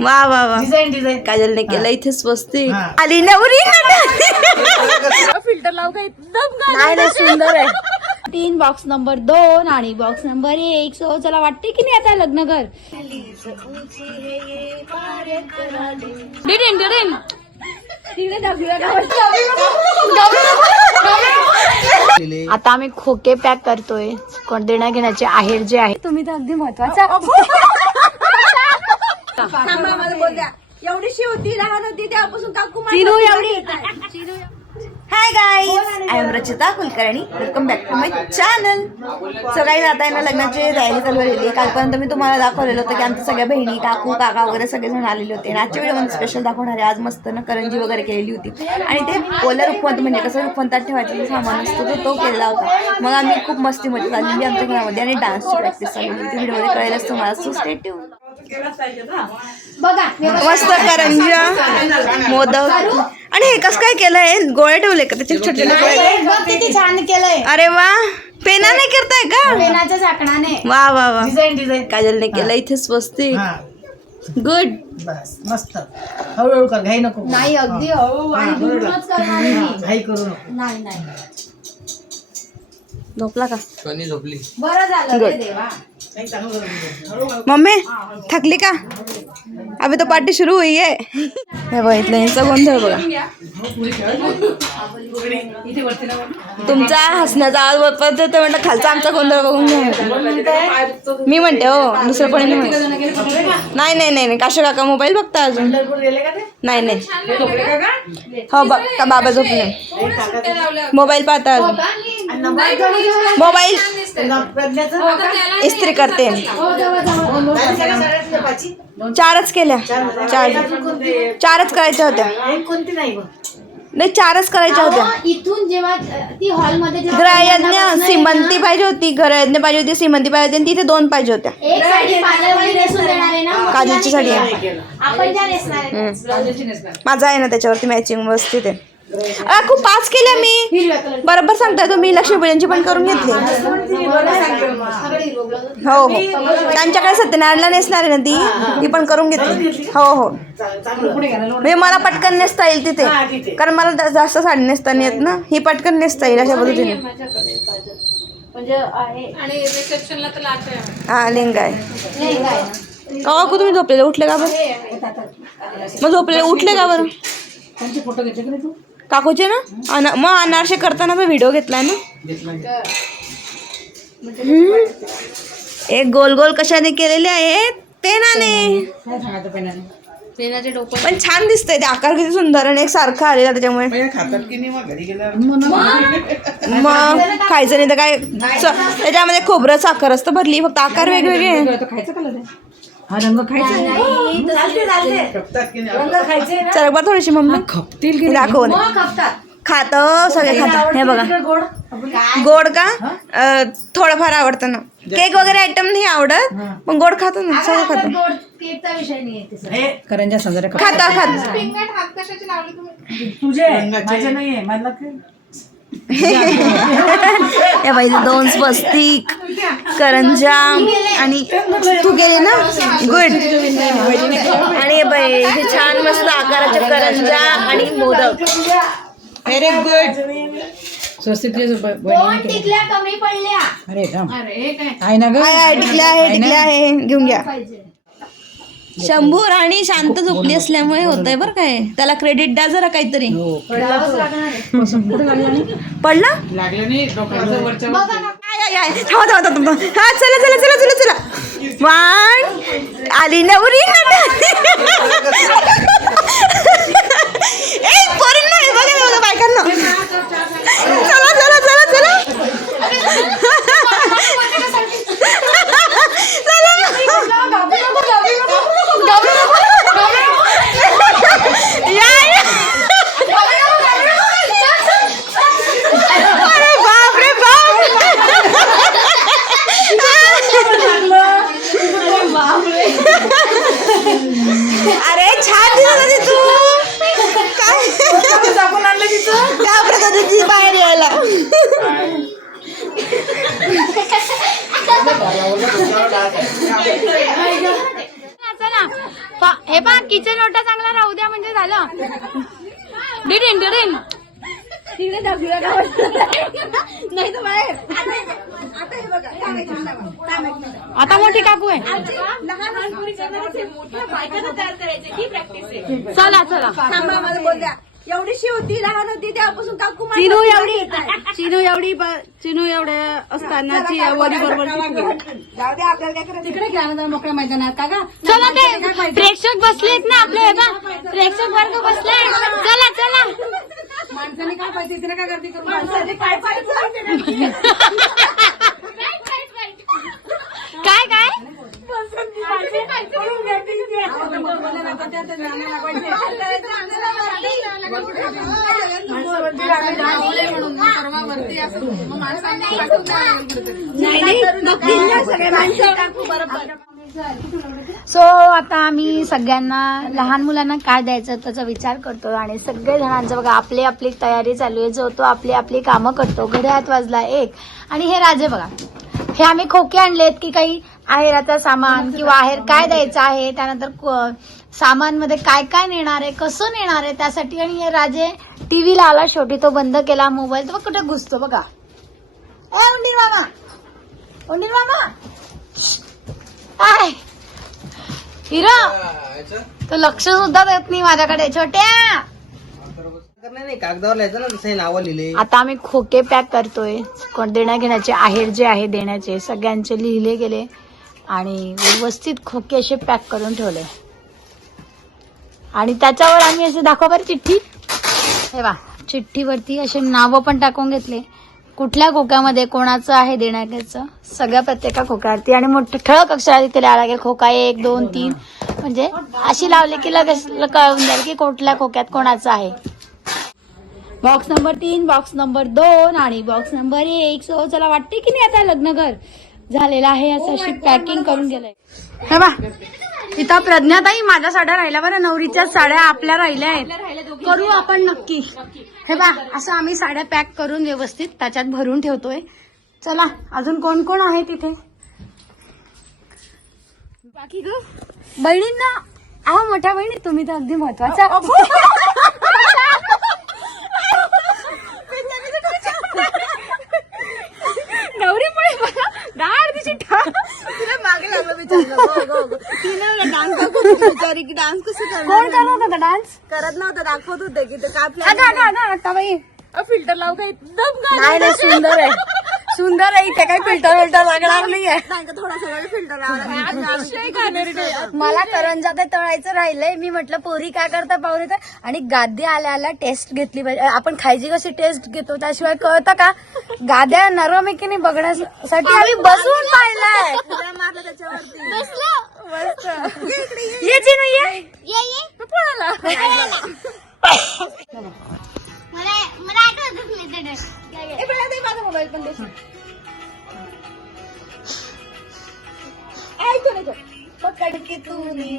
वा वा वा. डिझाईन डिझाईन काजलने केलं इथेच बसते हा. आली नवरी फिल्टर लावू नाही नाही सुंदर आहे. तीन बॉक्स नंबर दोन आणि बॉक्स नंबर एक. सो चला वाटते की नाही आता लग्न घर? डिडिन डिडिन तिकडे दाबूया आता आम्ही खोके पॅक करतोय. कोण देण्या घेण्याचे आहेर जे आहे तुम्ही तर अगदी महत्त्वाचा एवढीशी होती लहान होती तेव्हापासून काकू चिरू एवढी. Hi guys I am Rachita Kulkarni. Welcome back to my channel so काही आता आहे ना लग्नाची तयारी चालू झालेली आहे. कालपर्यंत मी तुम्हाला दाखवलेलं होतं की आमच्या सगळ्या बहिणी काकू काका वगैरे सगळेजण आलेले होते. आणि आजच्या व्हिडिओमध्ये स्पेशल दाखवणार आहे. आज मस्त ना करंजी वगैरे केलेली होती. आणि ते ओल्या रुखवंत म्हणजे कसं रुखवंतात ठेवायचं सामान असतो तो तो केलेला होता. मग आम्ही खूप मस्ती मजा चाललेली आमच्या घरामध्ये आणि डान्सची प्रॅक्टिस चालू होती. व्हिडिओमध्ये कळेलच तुम्हाला. सो स्टेट बघा मस्त करंजा मोदक. आणि हे कसं काय केलंय? गोळे ठेवले का त्याचे छोटे छोटे गोळे? बघ किती छान केलंय. अरे वा पेना नाही करताय का? पेनाच्या झाकणाने. वा वा वा. Design design. काजलने केलं इथेच बसते हा. गुड बस मस्त. हळूहळू कर घाई नको नाही अगदी हळू घाई करू नको. नाही नाही. झोपला का? बरं झालं देवा. मम्मी थकली का? अभी तो पार्टी सुरू हुई है। बघितलं यांचा गोंधळ बघा. तुमचा हसण्याचा आवाज वापरतो तर म्हटलं खालचा आमचा गोंधळ बघून घ्या. मी म्हणते हो दुसरं कोणी नाही म्हणत. नाही नाही नाही काशा काका मोबाईल बघता अजून. नाही नाही. हो बघ का बाबा झोपले. मोबाईल पाहता अजून. मोबाईल. प्रज्ञाचं इस्त्री करते. पाची? चारच केल्या. चार? चारच करायच्या होत्या. नाही चारच करायच्या होत्या. इथून जेव्हा ती हॉलमध्ये जेव्हा ग्रहयज्ञ श्रीमंती पाहिजे होती ग्रहयज्ञ पाहिजे होती श्रीमंती पाहिजे होती तिथे दोन पाहिजे होत्या. काजूची साडी आहे. माझा आहे ना त्याच्यावरती मॅचिंग व्यवस्थित आहे अ, खूप पाच केल्या मी. बरोबर सांगताय तुम्ही. लक्ष्मीपूजनची पण करून घेतली. हो हो. त्यांच्याकडे सत्यनारायणला नेसणार आहे ना ती. ती पण करून घेतली. हो हो. म्हणजे मला पटकन नेसता येईल तिथे. हा, तिथे. कारण मला जा- जास्त साडी नेसता नाही येत ना. ही पटकन नेसता येईल अशा पद्धतीने. म्हणजे आहे. हा लेंगा आहे. का काकू तुम्ही झोपलेले उठले का बरं? मग झोपलेले उठले का बरं? त्यांचे फोटो घेतले का तू? काकूचे ना? अना मग अनारसे करताना तो व्हिडिओ घेतलाय ना. एक गोल गोल कशाने केलेले आहेत? पेनाने. पेनाचे डोकं. पण छान दिसतंय ते आकार किती सुंदर आणि एक सारखा आलेला त्याच्यामुळे. खातात की नाही मग खायचं नाही तर काय? स- त्याच्यामध्ये खोबरं साखर असतं भरली फक्त आकार वेगवेगळे. तो खायचं का लय? हा रंग खायचा? चालते चालते. की रंग खायचे ना? चल बरं थोडीशी मम्मी. खपतील हे दाखव ना. मग खपतात. खात सगळे खात. हे बघा. गोड? गोड का? अं, थोडंफार आवडतं ना. केक वगैरे आयटम नाही आवडत पण गोड खातो ना सगळं खातो. गोड केकचा विषय नाही आहे तसं. हे करंजा साजरे खाता खात. तुझे माझे नाहीये. मला काय? या बाई दोन स्वस्तिक करंजा आणि तू गेले ना? गुड आणि बाई हे छान मस्त आकाराचे करंजा आणि मोदक. व्हेरी गुड स्वस्तिक दोन टिकल्या कमी पडल्या. अरे राम. आहे ना ग? आहे आहे टिकले आहे टिकले आहे. घेऊन घ्या. पाहिजे. शंभू आणि शांत झोपली असल्यामुळे होत आहे बरं काय. त्याला क्रेडिट द्या जरा काहीतरी. पडला. हा चला चला चला चला चला. वन आली नवरी ए पोरीं नाही बघा ना, बघा बायकांना. चला चला चला. चला या, या. अरे बाप रे अरे छान दिसत होती तू काय टाकून आणलं तिथं घाबरत होती ती बाहेर यायला चला फा- हे पा किचन ओटा चांगला राहू द्या म्हणजे झालं डिडिन डिडिन तिकडे दाखवूया का नाही तर बाहेर आता हे बघा काय माहिती, काय माहिती. आता मोठी काकू आहे लहान लहान करण्याचे मोठ्या बायकांना तयार करायचे ही प्रॅक्टिस आहे चला चला एवढीशी होती लहान होती तेव्हापासून काकू चिनू एवढी. चिनू एवढी ब- चिनू एवढ्या असतानाची वरी बरोबर जाऊ दे आपल्याला काय करायचं? तिकडे घ्या ना मोकळ्या मैदानात का गा? चला ते प्रेक्षक बसलेत ना आपले हे बा प्रेक्षक वर्ग बसले चला चला. माणसाने काय पाहिजे तिने काय करते करून माणसाने काय पाहिजे? काय काय? सो आता आम्ही सगळ्यांना लहान मुलांना काय द्यायचं त्याचा विचार करतो आणि सगळे जणांचं बघा आपली आपली तयारी चालू आहे. जो तो आपली आपली कामं करतो. घड्याळात वाजला एक. आणि हे राजे बघा. हे आम्ही खोके आणलेत की काही आहेराचा सामान किंवा आहेर काय द्यायचं आहे? त्यानंतर सामानमध्ये काय काय नेणार आहे कसं नेणार आहे त्यासाठी आणि हे राजे टीव्हीला आला शेवटी तो बंद केला मोबाईल बघ कुठे घुसतो बघा. ए उंडीर मामा! उंडीर मामा! काय हिरो! तो लक्ष सुद्धा देत नाही माझ्याकडे छोट्या! नाही कागदावर लिहायचं ना तसं नावं लिहिले. आता आम्ही खोके पॅक करतोय. कोण देण्या घेण्याचे आहेर जे आहे देण्याचे सगळ्यांचे लिहिले गेले आणि व्यवस्थित खोके असे पॅक करून ठेवले. आणि त्याच्यावर आम्ही असे दाखवा बरं चिठ्ठी. हे वा चिठ्ठीवरती असे नावं पण टाकून घेतले. कुठल्या खोक्यामध्ये कोणाचं आहे देण्याचं सगळ्या प्रत्येका खोक्यावरती. आणि मोठं ठळक अक्षरात इथे लिहायला लागेल खोका एक दोन तीन. म्हणजे अशी लावली की लगेच कळून जाईल की कुठल्या खोक्यात कोणाचं आहे. बॉक्स नंबर तीन बॉक्स नंबर दोन आणि बॉक्स नंबर एक. सो चला वाटते की नाही आता लग्न घर? झालेलं आहे असं अशी पॅकिंग करून गेलंय. हे बा इथं प्रज्ञाताई माझ्या साड्या राहिल्या बरं नवरीच्या साड्या आपल्या राहिल्या आहेत. करू आपण नक्की. हे बा असं आम्ही साड्या पॅक करून व्यवस्थित त्याच्यात भरून ठेवतोय. चला अजून कोण कोण आहे तिथे? बाकी ग? बहिणींना अहो मोठ्या बहिणी तुम्ही तर अगदी महत्त्वाच्या नवरी पण मला दहा अर्धीची ठा तिला मागे लागलं विचारलं तिने डान्स दाखवत होती बिचारी की डान्स कसं कोण करणार करत होता डान्स करत नव्हतं दाखवत होते की ते अगं कापल्या अगं अगं आता बाई. फिल्टर लावू का? एकदम नाही नाही सुंदर आहे. सुंदर आहे इथे काही फिल्टर विल्टर लागणार नाहीये मला करंजा ते तळायचं राहिलंय. मी म्हटलं पोरी काय करता पाहुणे तर? आणि गाद्या आल्या आल्या टेस्ट घेतली पाहिजे. आपण खायची कशी टेस्ट घेतो त्याशिवाय कळतं का? गाद्या नरम आहे की नाही बघण्यासाठी आम्ही बसून पाहिलंय. ये चिनू ये पकड के तूने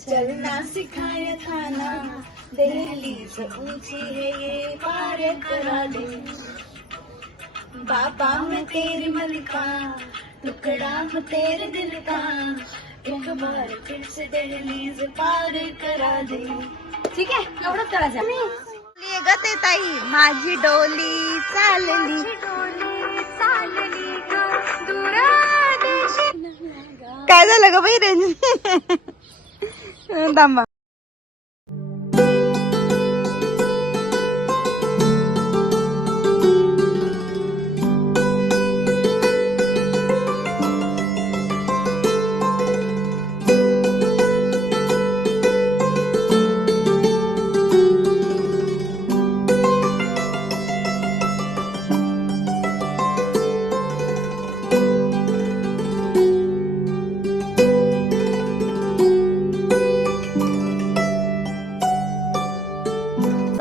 चलना सिखाया था ना दहलीज ऊंची है ये पार करा दे. बाबा मैं तेरी मलिका टुकड़ा हूँ तेरे दिल का. एक बार फिर से दहलीज पार करा दे. ठीक आहे एवढंच करायचं ग ते ताई. माझी डोली चालली. काय झालं ग बाई रेंज थांबा.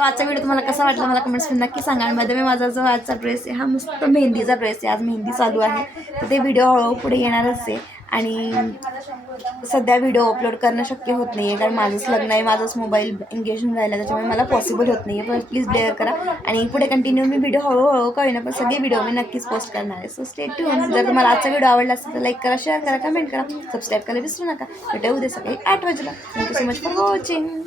आजचा व्हिडिओ तुम्हाला कसा वाटला मला कमेंट्स नक्की सांगा. आणि मध्ये माझा जो आजचा ड्रेस आहे हा मस्त मेहंदीचा ड्रेस आहे. आज मेहंदी चालू आहे. तर ते व्हिडिओ हळूहळू पुढे येणारच आहे. आणि सध्या व्हिडिओ अपलोड करणं शक्य होत नाही आहे कारण माझंच लग्न आहे माझंच मोबाईल एंगेज होऊन राहिला. त्याच्यामुळे मला पॉसिबल होत नाही आहे पण प्लीज बेअर करा. आणि पुढे कंटिन्यू मी व्हिडिओ हळूहळू का होईना पण सगळे व्हिडिओ मी नक्कीच पोस्ट करणार आहे. सो स्टे ट्यून जर तुम्हाला आजचा व्हिडिओ आवडला असेल तर लाईक करा शेअर करा कमेंट करा. सबस्क्राईब करायला विसरू नका. भेटूया उद्या सकाळी आठ वाजेला thank you so much for watching